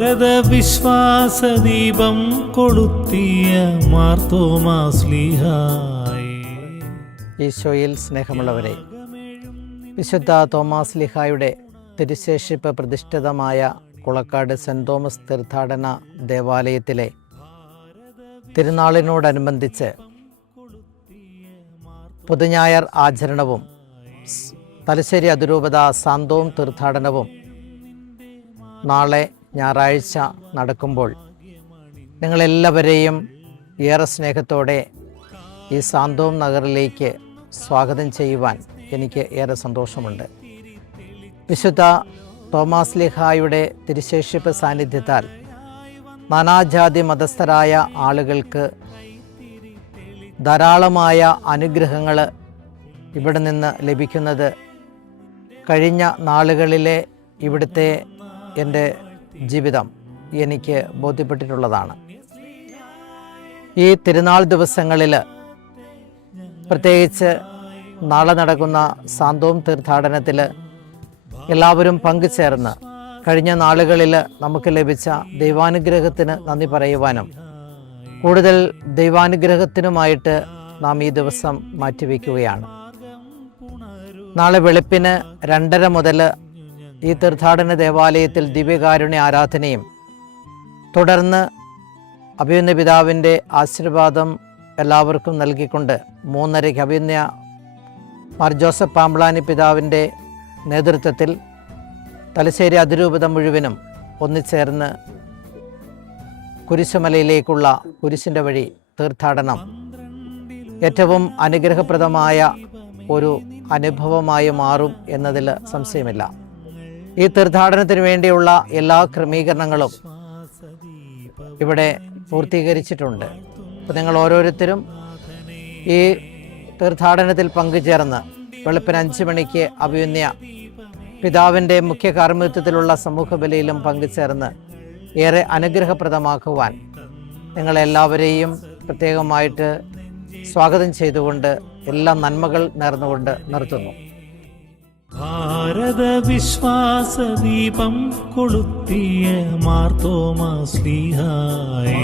ഭാരത വിശ്വാസദീപം കൊളുത്തിയ മാർത്തോമാ ശ്ലീഹായേ. ഈശോയിൽ സ്നേഹമുള്ളവരെ, വിശുദ്ധ തോമാസ് ശ്ലീഹായുടെ തിരുശേഷിപ്പ് പ്രതിഷ്ഠിതമായ കുളക്കാട് സെൻറ് തോമസ് തീർത്ഥാടന ദേവാലയത്തിലെ തിരുനാളിനോടനുബന്ധിച്ച് പുതുഞായർ ആചരണവും തലശ്ശേരി അതിരൂപത സാന്തോം തീർത്ഥാടനവും നാളെ ഞായറാഴ്ച നടക്കുമ്പോൾ നിങ്ങളെല്ലാവരെയും ഏറെ സ്നേഹത്തോടെ ഈ സാന്തോം നഗറിലേക്ക് സ്വാഗതം ചെയ്യുവാൻ എനിക്ക് ഏറെ സന്തോഷമുണ്ട്. വിശുദ്ധ തോമാസ് ശ്ലീഹായുടെ തിരുശേഷിപ്പ് സാന്നിധ്യത്താൽ നാനാജാതി മതസ്ഥരായ ആളുകൾക്ക് ധാരാളമായ അനുഗ്രഹങ്ങൾ ഇവിടെ നിന്ന് ലഭിക്കുന്നത് കഴിഞ്ഞ നാളുകളിലെ ഇവിടുത്തെ എൻ്റെ ജീവിതം എനിക്ക് ബോധ്യപ്പെട്ടിട്ടുള്ളതാണ്. ഈ തിരുനാൾ ദിവസങ്ങളിൽ പ്രത്യേകിച്ച് നാളെ നടക്കുന്ന സാന്തോം തീർത്ഥാടനത്തിൽ എല്ലാവരും പങ്കുചേർന്ന് കഴിഞ്ഞ നാളുകളിൽ നമുക്ക് ലഭിച്ച ദൈവാനുഗ്രഹത്തിന് നന്ദി പറയുവാനും കൂടുതൽ ദൈവാനുഗ്രഹത്തിനുമായിട്ട് നാം ഈ ദിവസം മാറ്റിവെക്കുകയാണ്. നാളെ വെളുപ്പിന് 2:30 മുതൽ ഈ തീർത്ഥാടന ദേവാലയത്തിൽ ദിവ്യകാരുണ്യ ആരാധനയും തുടർന്ന് അഭിമന്യ പിതാവിൻ്റെ ആശീർവാദം എല്ലാവർക്കും നൽകിക്കൊണ്ട് 3:30 അഭിമന്യ മാർ ജോസഫ് പാമ്പ്ളാനി പിതാവിൻ്റെ നേതൃത്വത്തിൽ തലശ്ശേരി അതിരൂപത മുഴുവനും ഒന്നിച്ചേർന്ന് കുരിശുമലയിലേക്കുള്ള കുരിശിൻ്റെ വഴി തീർത്ഥാടനം ഏറ്റവും അനുഗ്രഹപ്രദമായ ഒരു അനുഭവമായി മാറും എന്നതിൽ സംശയമില്ല. ഈ തീർത്ഥാടനത്തിന് വേണ്ടിയുള്ള എല്ലാ ക്രമീകരണങ്ങളും ഇവിടെ പൂർത്തീകരിച്ചിട്ടുണ്ട്. അപ്പോൾ നിങ്ങൾ ഓരോരുത്തരും ഈ തീർത്ഥാടനത്തിൽ പങ്കുചേർന്ന് വെളുപ്പിന് 5 മണിക്ക് അഭിമന്യ പിതാവിൻ്റെ മുഖ്യ കാർമ്മികത്വത്തിലുള്ള സമൂഹ ബലിയിലും പങ്കുചേർന്ന് ഏറെ അനുഗ്രഹപ്രദമാക്കുവാൻ നിങ്ങളെല്ലാവരെയും പ്രത്യേകമായിട്ട് സ്വാഗതം ചെയ്തുകൊണ്ട് എല്ലാ നന്മകൾ നേർന്നുകൊണ്ട് നിർത്തുന്നു. ഭാരത വിശ്വാസദീപം കൊളുത്തിയ മാർത്തോമാ ശ്ലീഹായേ.